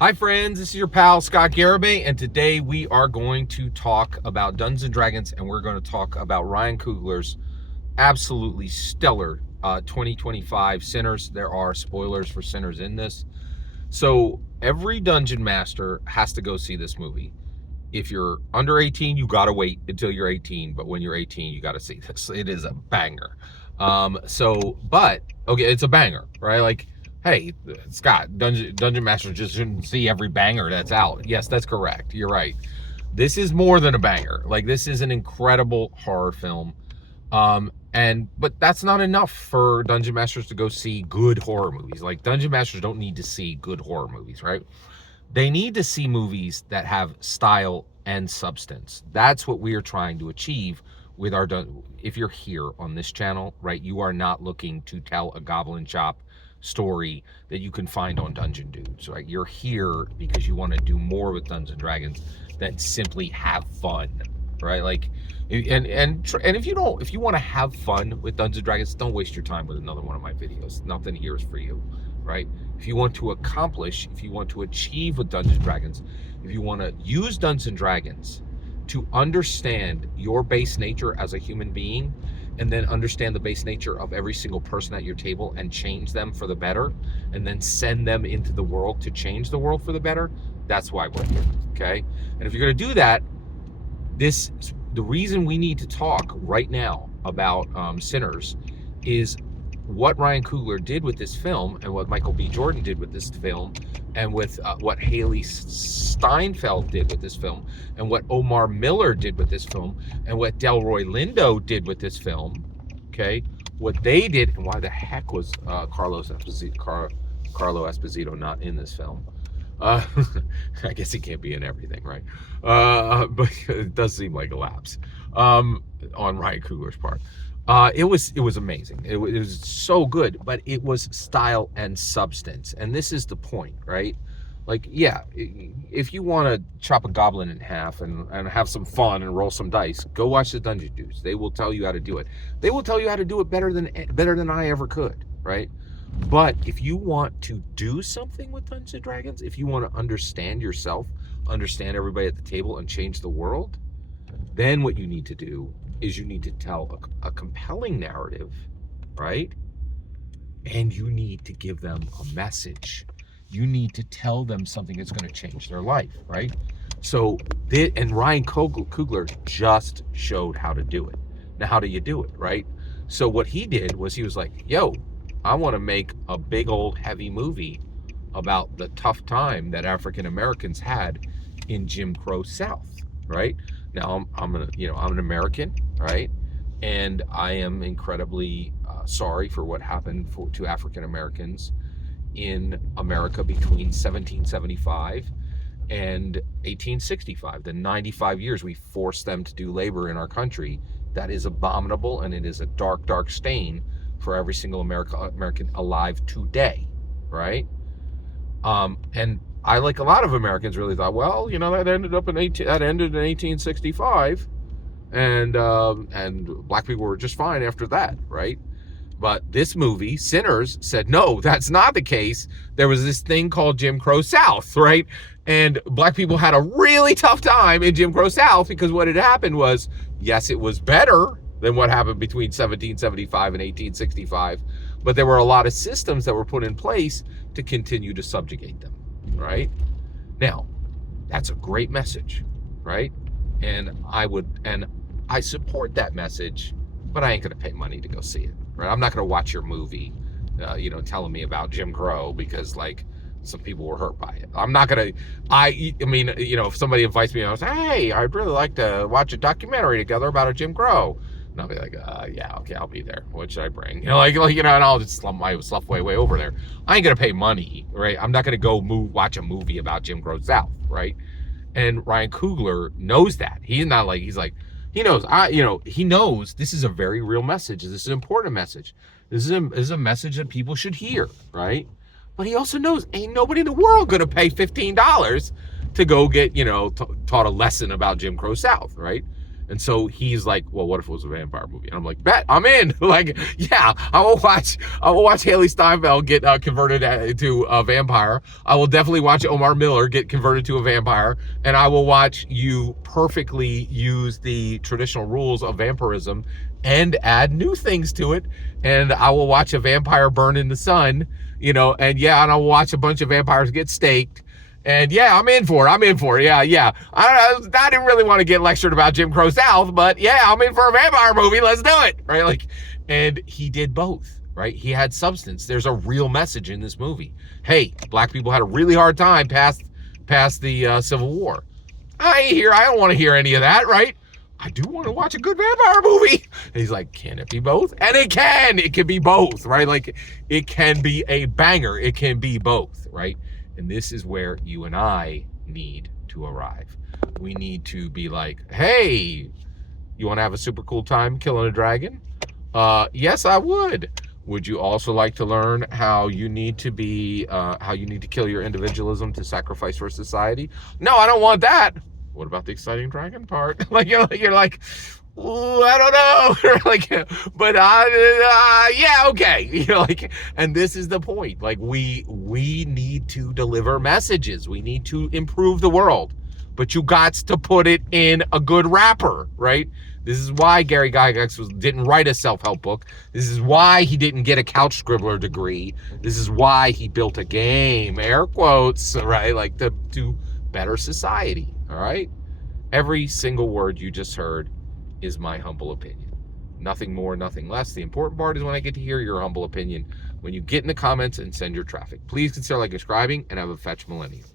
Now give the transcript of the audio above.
Hi friends, this is your pal Scott Garibay, and today we are going to talk about Dungeons & Dragons, and we're going to talk about Ryan Coogler's absolutely stellar 2025 Sinners. There are spoilers for Sinners in this. So every Dungeon Master has to go see this movie. If you're under 18, you got to wait until you're 18, but when you're 18, you got to see this. It is a banger. But okay, it's a banger, right? Like, hey, Scott, Dungeon Master just shouldn't see every banger that's out. Yes, that's correct. You're right. This is more than a banger. Like, this is an incredible horror film. But that's not enough for Dungeon Masters to go see good horror movies. Like, Dungeon Masters don't need to see good horror movies, right? They need to see movies that have style and substance. That's what we are trying to achieve with our. If you're here on this channel, right, you are not looking to tell a Goblin Shop story that you can find on Dungeon Dudes, right? You're here because you want to do more with Dungeons and Dragons than simply have fun, right? Like, and if you want to have fun with Dungeons and Dragons, don't waste your time with another one of my videos. Nothing here is for you, right? If you want to accomplish, if you want to achieve with Dungeons and Dragons, if you want to use Dungeons and Dragons to understand your base nature as a human being, and then understand the base nature of every single person at your table and change them for the better, and then send them into the world to change the world for the better, that's why we're here, okay? And if you're going to do that, the reason we need to talk right now about Sinners is what Ryan Coogler did with this film, and what Michael B. Jordan did with this film, and with what Haley Steinfeld did with this film, and what Omar Miller did with this film, and what Delroy Lindo did with this film, okay? What they did, and why the heck was Carlo Esposito not in this film? I guess he can't be in everything, right? But it does seem like a lapse on Ryan Coogler's part. It was amazing. It was so good, but it was style and substance, and this is the point, right? Like, yeah, if you want to chop a goblin in half and have some fun and roll some dice, go watch the Dungeon Dudes. They will tell you how to do it. They will tell you how to do it better than I ever could, right? But if you want to do something with Dungeons and Dragons, if you want to understand yourself, understand everybody at the table, and change the world, then what you need to do is you need to tell a compelling narrative, right? And you need to give them a message. You need to tell them something that's going to change their life, right? So, and Ryan Coogler just showed how to do it. Now, how do you do it, right? So what he did was he was like, yo, I want to make a big old heavy movie about the tough time that African Americans had in Jim Crow South, right? Now I'm an American, right? And I am incredibly sorry for what happened to African Americans in America between 1775 and 1865. The 95 years we forced them to do labor in our country. That is abominable, and it is a dark, dark stain for every single American alive today, right? And I, like a lot of Americans, really thought, well, that ended in 1865, and black people were just fine after that, right? But this movie, Sinners, said, no, that's not the case. There was this thing called Jim Crow South, right? And black people had a really tough time in Jim Crow South because what had happened was, yes, it was better than what happened between 1775 and 1865, but there were a lot of systems that were put in place to continue to subjugate them, right? Now, that's a great message, right? And I support that message, but I ain't gonna pay money to go see it, right? I'm not gonna watch your movie, telling me about Jim Crow because, like, some people were hurt by it. I'm not gonna. I mean, if somebody invites me, I'll say, hey, I'd really like to watch a documentary together about a Jim Crow. And I'll be like, yeah, okay, I'll be there. What should I bring? And I'll just slump my stuff way over there. I ain't gonna pay money, right? I'm not gonna go watch a movie about Jim Crow South, right? And Ryan Coogler knows that. He's not like, he's like, he knows, he knows this is a very real message. This is an important message. This is a message that people should hear, right? But he also knows ain't nobody in the world gonna pay $15 to go get, taught a lesson about Jim Crow South, right? And so he's like, well, what if it was a vampire movie? And I'm like, bet, I'm in. Like, yeah, I will watch Haley Steinfeld get converted to a vampire. I will definitely watch Omar Miller get converted to a vampire. And I will watch you perfectly use the traditional rules of vampirism and add new things to it. And I will watch a vampire burn in the sun, and yeah, and I'll watch a bunch of vampires get staked. And yeah, I'm in for it. Yeah. I didn't really want to get lectured about Jim Crow South, but yeah, I'm in for a vampire movie. Let's do it. Right? Like, and he did both, right? He had substance. There's a real message in this movie. Hey, black people had a really hard time past the Civil War. I don't want to hear any of that, right? I do want to watch a good vampire movie. And he's like, can it be both? And it can be both, right? Like, it can be a banger. It can be both, right? And this is where you and I need to arrive. We need to be like, hey, you want to have a super cool time killing a dragon? Yes, I would. Would you also like to learn how you need to kill your individualism to sacrifice for society? No, I don't want that. What about the exciting dragon part? Like, you're like, ooh, I don't know. Like, but yeah, okay. Like, and this is the point. Like, we need to deliver messages. We need to improve the world, but you got to put it in a good wrapper, right? This is why Gary Gygax didn't write a self-help book. This is why he didn't get a couch scribbler degree. This is why he built a game, air quotes, right? Like, to better society, all right? Every single word you just heard is my humble opinion. Nothing more, nothing less. The important part is when I get to hear your humble opinion, when you get in the comments and send your traffic. Please consider like subscribing and have a fetch millennium.